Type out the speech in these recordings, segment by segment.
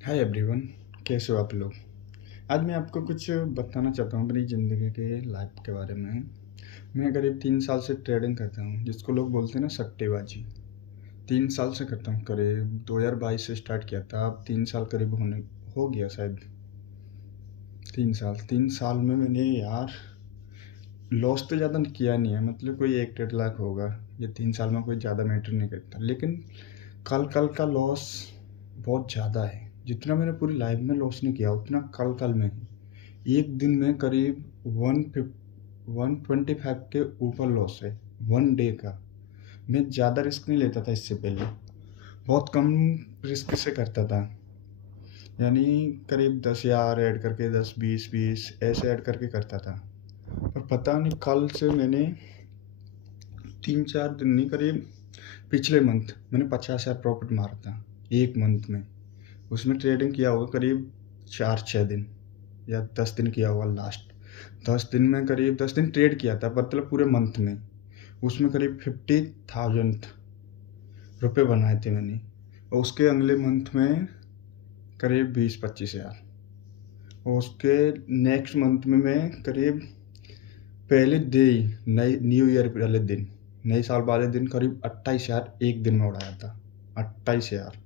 Hi everyone, कैसे हो आप लोग। आज मैं आपको कुछ बताना चाहता हूँ अपनी ज़िंदगी के लाइफ के बारे में। मैं करीब 3 साल से ट्रेडिंग करता हूँ, जिसको लोग बोलते हैं ना सट्टेबाजी। 3 साल से करता हूँ, करीब 2022 से स्टार्ट किया था। अब 3 साल करीब होने हो गया शायद। 3 साल में मैंने यार लॉस तो ज़्यादा किया नहीं है, मतलब कोई 1-1.5 लाख होगा। ये 3 साल में कोई ज़्यादा मैटर नहीं करता, लेकिन कल कल का लॉस बहुत ज़्यादा है। जितना मैंने पूरी लाइफ में लॉस नहीं किया, उतना कल कल में है। एक दिन में करीब 125 के ऊपर लॉस है, 1 डे का। मैं ज़्यादा रिस्क नहीं लेता था इससे पहले, बहुत कम रिस्क से करता था। यानी करीब 10,000 ऐड करके 10 20 20 ऐसे ऐड करके करता था। पर पता नहीं कल से मैंने 3-4 दिन नहीं, करीब पिछले मंथ मैंने 50,000 प्रॉफिट मारा था एक मंथ में। उसमें ट्रेडिंग किया होगा करीब 4-6 दिन या 10 दिन किया होगा लास्ट। 10 दिन में करीब 10 दिन ट्रेड किया था, मतलब पूरे मंथ में। उसमें करीब 50,000 रुपये बनाए थे मैंने। और उसके अगले मंथ में करीब 20-25 हज़ार। और उसके नेक्स्ट मंथ में मैं करीब पहले डे ही नई न्यू ईयर वाले दिन, नए साल वाले दिन, करीब 28,000 एक दिन में उड़ाया था। 28,000।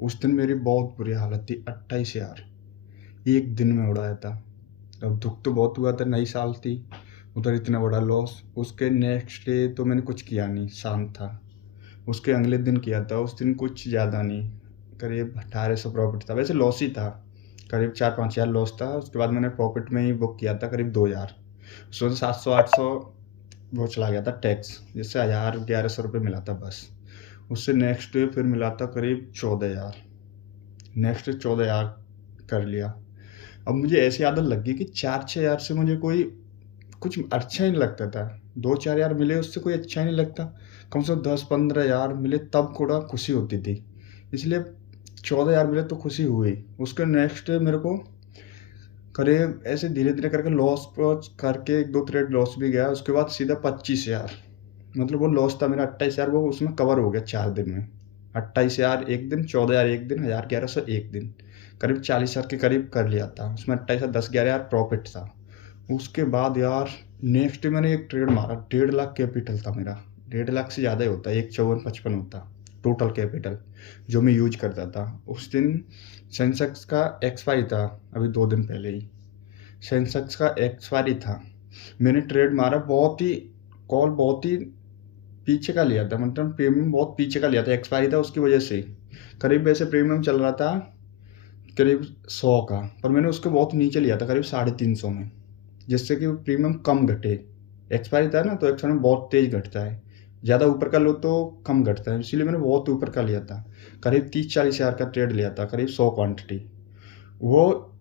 उस दिन मेरी बहुत बुरी हालत थी। 28,000 एक दिन में उड़ाया था। अब दुख तो बहुत हुआ था, नई साल थी, उधर इतना बड़ा लॉस। उसके नेक्स्ट डे तो मैंने कुछ किया नहीं, शांत था। उसके अगले दिन किया था, उस दिन कुछ ज़्यादा नहीं, करीब 1800 प्रॉफिट था। वैसे लॉस ही था, करीब 4-5 हज़ार लॉस था। उसके बाद मैंने प्रॉफिट में ही बुक किया था करीब 2,000। उसमें से 700-800 वो चला गया था टैक्स, जिससे 1,000-1,100 रुपये मिला था बस। उससे नेक्स्ट डे फिर मिला था करीब 14,000। नेक्स्ट डे 14,000 कर लिया। अब मुझे ऐसी आदत लग गई कि 4-6 हज़ार से मुझे कोई कुछ अच्छा ही नहीं लगता था। 2-4 हज़ार मिले उससे कोई अच्छा ही नहीं लगता। कम से कम 10-15 हज़ार मिले तब थोड़ा खुशी होती थी। इसलिए 14,000 मिले तो खुशी हुई। उसके नेक्स्ट डे मेरे को करीब ऐसे धीरे धीरे करके लॉस वॉस करके 1-2 ट्रेड लॉस भी गया। उसके बाद सीधा 25,000, मतलब वो लॉस था मेरा 28,000, वो उसमें कवर हो गया 4 दिन में। 28,000 एक दिन, 14,000 एक दिन, 1,100 एक दिन, करीब 40,000 के करीब कर लिया था। उसमें 28,000 10-11,000 प्रॉफिट था। उसके बाद यार नेक्स्ट डे मैंने एक ट्रेड मारा, 1.5 लाख कैपिटल था मेरा। 1.5 लाख से ज़्यादा ही होता, 1,54,55 होता टोटल कैपिटल जो मैं यूज करता था। उस दिन सेंसेक्स का एक्सपायरी था, अभी 2 दिन पहले ही सेंसेक्स का एक्सपायरी था। मैंने ट्रेड मारा, बहुत ही कॉल बहुत ही पीछे का लिया था, मतलब प्रीमियम बहुत पीछे का लिया था, एक्सपायरी था उसकी वजह से। करीब वैसे प्रीमियम चल रहा था करीब 100 का, पर मैंने उसके बहुत नीचे लिया था करीब 350 में, जिससे कि प्रीमियम कम घटे। एक्सपायरी था ना, तो एक्सपायरी में बहुत तेज घटता है। ज़्यादा ऊपर का लो तो कम घटता है, इसीलिए मैंने बहुत ऊपर का लिया था। करीब 30-40 हज़ार का ट्रेड लिया था, करीब 100 क्वांटिटी। वो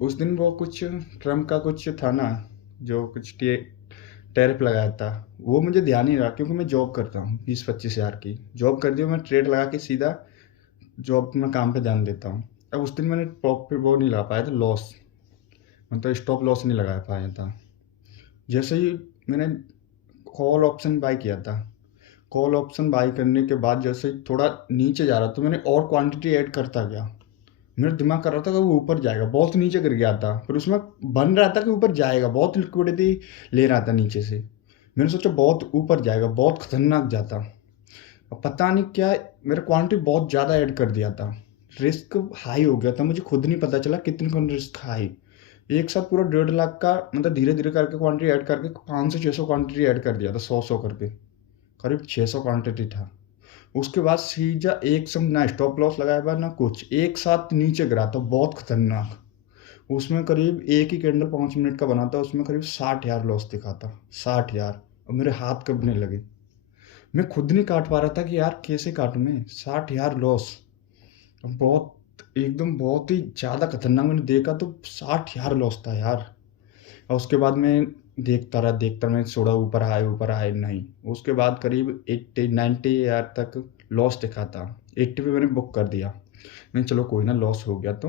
उस दिन वो कुछ ट्रम्प का कुछ था ना, जो कुछ टैरिफ लगाया था, वो मुझे ध्यान नहीं रहा, क्योंकि मैं जॉब करता हूँ 20-25 हज़ार की जॉब कर दी हूँ। मैं ट्रेड लगा के सीधा जॉब में काम पे ध्यान देता हूँ। अब उस दिन मैंने प्रॉफिट वो नहीं लगा पाया था, लॉस, मतलब स्टॉप लॉस नहीं लगा पाया था। जैसे ही मैंने कॉल ऑप्शन बाय किया था, कॉल ऑप्शन बाय करने के बाद जैसे ही थोड़ा नीचे जा रहा तो मैंने और क्वांटिटी ऐड करता गया। मेरा दिमाग कर रहा था कि वो ऊपर जाएगा, बहुत नीचे गिर गया था, पर उसमें बन रहा था कि ऊपर जाएगा, बहुत लिक्विडिटी ले रहा था नीचे से। मैंने सोचा बहुत ऊपर जाएगा, बहुत खतरनाक जाता। अब पता नहीं क्या, मेरा क्वांटिटी बहुत ज़्यादा ऐड कर दिया था। रिस्क हाई हो गया था, मुझे खुद नहीं पता चला कितनी कौन रिस्क हाई। एक साथ पूरा 1.5 लाख का, मतलब धीरे धीरे करके क्वांटिटी ऐड करके 500-600 क्वांटिटी ऐड कर दिया था, 100-100 करके करीब 600 क्वांटिटी था। उसके बाद सीधा एक सम, ना स्टॉप लॉस लगाया हुआ ना कुछ, एक साथ नीचे गिरा था, बहुत खतरनाक। उसमें करीब एक ही कैंडल 5 मिनट का बना था, उसमें करीब 60,000 लॉस दिखा था, 60,000। और मेरे हाथ कबने लगे, मैं खुद नहीं काट पा रहा था कि यार कैसे काटूं मैं, 60,000 लॉस। बहुत एकदम बहुत ही ज़्यादा खतरनाक, मैंने देखा तो 60,000 लॉस था यार। और उसके बाद मैं देखता रहा, मैं छोड़ा, ऊपर आए नहीं। उसके बाद करीब 80-90 हज़ार तक लॉस दिखा था। 80 पे मैंने बुक कर दिया। मैं चलो कोई ना, लॉस हो गया तो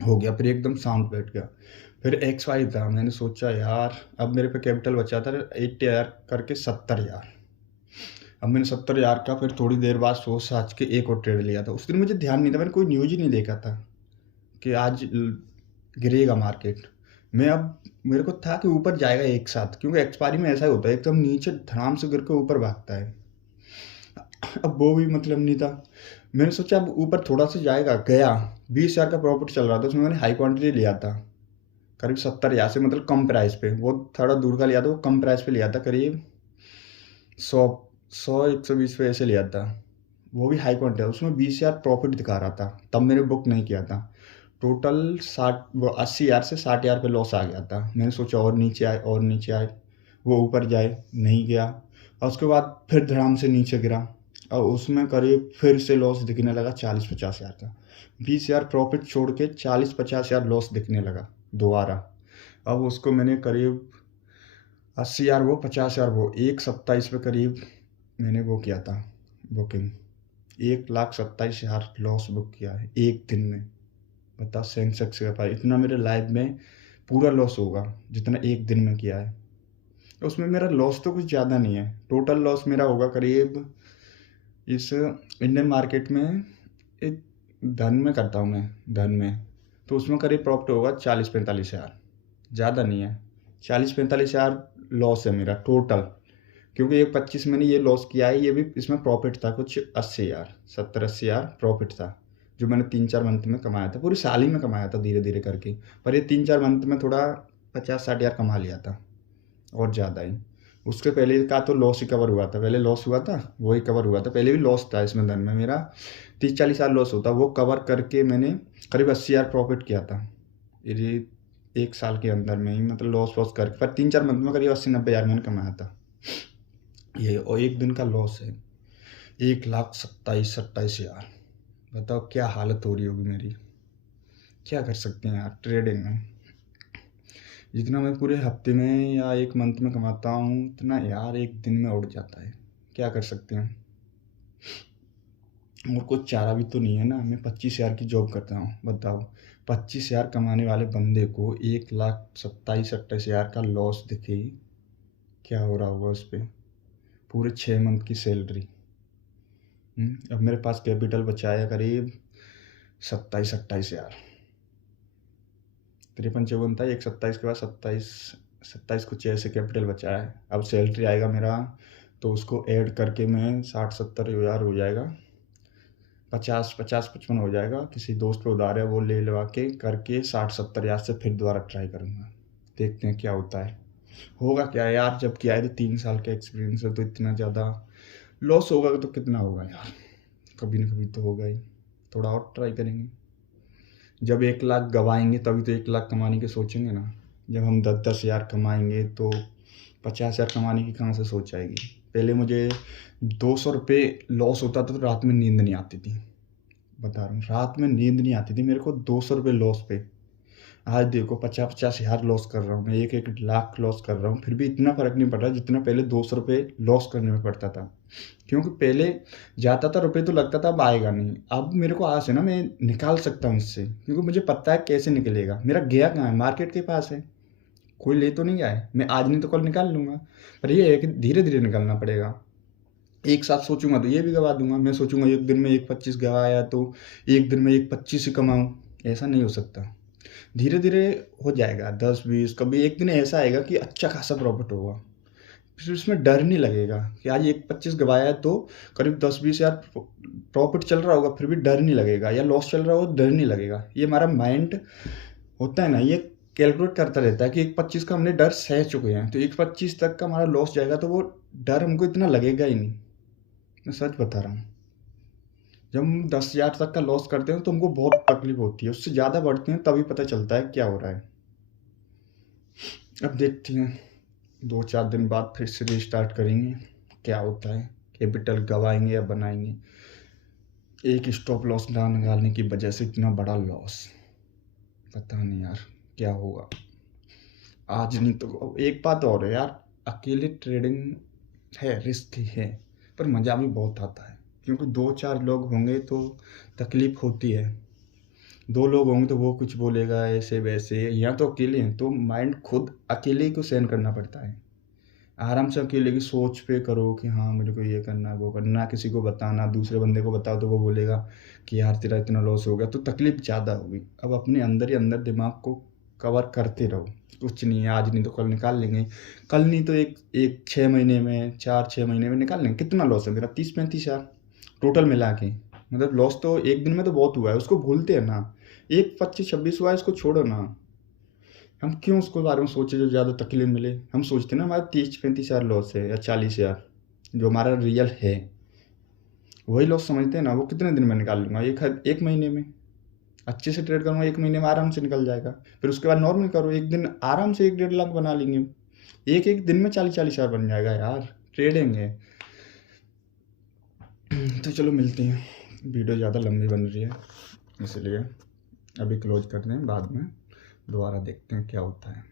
हो गया, फिर एकदम शांत बैठ गया। फिर एक्स वाई था, मैंने सोचा यार अब मेरे पे कैपिटल बचा था 80,000 करके 70,000। अब मैंने 70,000 का फिर थोड़ी देर बाद सोच साच के एक और ट्रेड लिया था। उस दिन मुझे ध्यान नहीं था, मैंने कोई न्यूज ही नहीं देखा था। कि आज गिरेगा मार्केट। मेरे को था कि ऊपर जाएगा एक साथ, क्योंकि एक्सपायरी में ऐसा ही होता है, एकदम नीचे धड़ाम से गिर के ऊपर भागता है। अब वो भी मतलब नहीं था। मैंने सोचा अब ऊपर थोड़ा सा जाएगा, गया। 20,000 का प्रॉफिट चल रहा था, उसमें मैंने हाई क्वांटिटी लिया था करीब 70,000 से, मतलब कम प्राइस पे। वो थोड़ा दूर का लिया था, वो कम प्राइस पे लिया था, करीब 100 120 पे ऐसे लिया था। वो भी हाई क्वांटिटी, उसमें 20,000 प्रॉफिट दिखा रहा था, तब मैंने बुक नहीं किया था। टोटल 80,000 से 60,000 पे लॉस आ गया था। मैंने सोचा और नीचे आए और नीचे आए, वो ऊपर जाए, नहीं गया। और उसके बाद फिर धड़ाम से नीचे गिरा, और उसमें करीब फिर से लॉस दिखने लगा 40-50,000 का। 20,000 प्रॉफिट छोड़ के 40-50,000 लॉस दिखने लगा दोबारा। अब उसको मैंने करीब 80,000 वो 50,000 वो, 1,27 पे करीब मैंने वो किया था बुकिंग। 1,27,000 लॉस बुक किया है एक दिन में। बताओ, सेंसेक्स का भाई इतना मेरे लाइफ में पूरा लॉस होगा जितना एक दिन में किया है। उसमें मेरा लॉस तो कुछ ज़्यादा नहीं है, टोटल लॉस मेरा होगा करीब इस इंडियन मार्केट में, एक धन में करता हूँ मैं, धन में तो उसमें करीब प्रॉफिट होगा 40-45,000, ज़्यादा नहीं है। 40-45,000 लॉस है मेरा टोटल, क्योंकि एक 25 मैंने ये लॉस किया है, ये भी इसमें प्रॉफिट था कुछ 80,000, 70-80,000 प्रॉफिट था, जो मैंने 3-4 मंथ में कमाया था, पूरी साल ही में कमाया था धीरे धीरे करके। पर ये 3-4 मंथ में थोड़ा 50-60,000 कमा लिया था, और ज़्यादा ही। उसके पहले का तो लॉस ही कवर हुआ था, पहले लॉस हुआ था वही कवर हुआ था, पहले भी लॉस था इसमें धन में मेरा 30-40,000 लॉस होता, वो कवर करके मैंने करीब 80,000 प्रॉफिट किया था ये एक साल के अंदर में ही, मतलब लॉस वॉस करके। पर 3-4 मंथ में करीब 80-90,000 मैंने कमाया था ये। और एक दिन का लॉस है 1,27,000-28,000। बताओ क्या हालत हो रही होगी मेरी। क्या कर सकते हैं यार ट्रेडिंग में, जितना मैं पूरे हफ्ते में या एक मंथ में कमाता हूँ उतना यार एक दिन में उड़ जाता है। क्या कर सकते हैं, और कुछ चारा भी तो नहीं है ना। मैं 25,000 की जॉब करता हूँ, बताओ 25,000 कमाने वाले बंदे को 1,27,000-28,000 का लॉस दिखे, क्या हो रहा होगा उस पर, पूरे 6 मंथ की सैलरी। अब मेरे पास कैपिटल बचा है करीब 27-28,000, 53-54 था, 127 के बाद 27 कुछ ऐसे कैपिटल बचा है। अब सैलरी आएगा मेरा तो उसको ऐड करके मैं 60-70,000 हो जाएगा, 50-55 हो जाएगा। किसी दोस्त पे उधार है वो ले लगा के करके 60-70,000 से फिर दोबारा ट्राई करूँगा, देखते हैं क्या होता है। होगा क्या यार, जब किया है तो 3 साल का एक्सपीरियंस है, तो इतना ज़्यादा लॉस होगा तो कितना होगा यार, कभी ना कभी तो होगा ही। थोड़ा और ट्राई करेंगे, जब 1,00,000 गवाएंगे तभी तो 1,00,000 कमाने के सोचेंगे ना। जब हम 10-10,000 कमाएंगे तो 50,000 कमाने की कहाँ से सोच आएगी। पहले मुझे 200 रुपये लॉस होता था तो रात में नींद नहीं आती थी, बता रहा हूँ, रात में नींद नहीं आती थी मेरे को 200 रुपये लॉस पे। आज देखो 50-50,000 लॉस कर रहा हूँ मैं, 1-1 लाख लॉस कर रहा हूँ, फिर भी इतना फ़र्क नहीं पड़ रहा जितना पहले 200 रुपये लॉस करने में पड़ता था। क्योंकि पहले जाता था रुपये तो लगता था अब आएगा नहीं, अब मेरे को आस है ना, मैं निकाल सकता हूँ इससे, क्योंकि मुझे पता है कैसे निकलेगा। मेरा गया कहाँ है, मार्केट के पास है, कोई ले तो नहीं गया है, मैं आज नहीं तो कल निकाल लूँगा। पर ये है कि धीरे धीरे निकलना पड़ेगा। एक साथ सोचूंगा तो ये भी गवा दूंगा। मैं सोचूंगा एक दिन में 1,25 गवाया तो एक दिन में 1,25 ही कमाऊँ, ऐसा नहीं हो सकता। धीरे धीरे हो जाएगा, 10-20, कभी एक दिन ऐसा आएगा कि अच्छा खासा प्रॉफिट होगा, फिर उसमें डर नहीं लगेगा कि आज 1,25 गवाया है तो करीब 10-20,000 प्रॉफिट चल रहा होगा, फिर भी डर नहीं लगेगा, या लॉस चल रहा होगा डर नहीं लगेगा। ये हमारा माइंड होता है ना, ये कैलकुलेट करता रहता है कि 1,25 का हमने डर सह चुके हैं, तो 1,25 तक का हमारा लॉस जाएगा तो वो डर हमको इतना लगेगा ही नहीं। मैं सच बता रहा हूँ, जब हम 10,000 तक का लॉस करते हैं तो हमको बहुत तकलीफ होती है, उससे ज़्यादा बढ़ती हैं तभी पता चलता है क्या हो रहा है। अब देखते हैं 2-4 दिन बाद फिर से रिस्टार्ट करेंगे, क्या होता है, कैपिटल गवाएंगे या बनाएंगे। एक स्टॉप लॉस ना निकालने की वजह से इतना बड़ा लॉस, पता नहीं यार क्या होगा। आज नहीं तो एक बात और है यार, अकेले ट्रेडिंग है, रिस्क है, पर मज़ा भी बहुत आता है, क्योंकि 2-4 लोग होंगे तो तकलीफ होती है। 2 लोग होंगे तो वो कुछ बोलेगा ऐसे वैसे, या तो अकेले हैं तो माइंड खुद अकेले ही को सहन करना पड़ता है। आराम से अकेले की सोच पे करो कि हाँ मेरे को ये करना है वो करना, ना किसी को बताना। दूसरे बंदे को बताओ तो वो बोलेगा कि यार तेरा इतना लॉस हो गया, तो तकलीफ ज़्यादा होगी। अब अपने अंदर ही अंदर दिमाग को कवर करते रहो, कुछ नहीं है, आज नहीं तो कल निकाल लेंगे। कल नहीं तो एक एक 6 महीने में, 4-6 महीने में निकाल लेंगे। कितना लॉस है मेरा? 30-35 हज़ार टोटल मिला के। मतलब लॉस तो एक दिन में तो बहुत हुआ है, उसको भूलते हैं ना। एक 25-26 हुआ है, इसको छोड़ो ना। हम क्यों उसके बारे में सोचे जो ज़्यादा तकलीफ मिले। हम सोचते हैं ना हमारा 30-35 हज़ार लॉस है या 40 हज़ार, जो हमारा रियल है। वही लॉस समझते हैं ना, वो कितने दिन में निकाल लूँगा, एक महीने में। अच्छे से ट्रेड करूँगा, एक महीने में आराम से निकल जाएगा। फिर उसके बाद नॉर्मल करो, एक दिन आराम से 1-1.5 लाख बना लेंगे। एक एक दिन में 40-40 हज़ार बन जाएगा यार, ट्रेडिंग है। तो चलो मिलते हैं, वीडियो ज़्यादा लंबी बन रही है इसलिए अभी क्लोज करते हैं, बाद में दोबारा देखते हैं क्या होता है।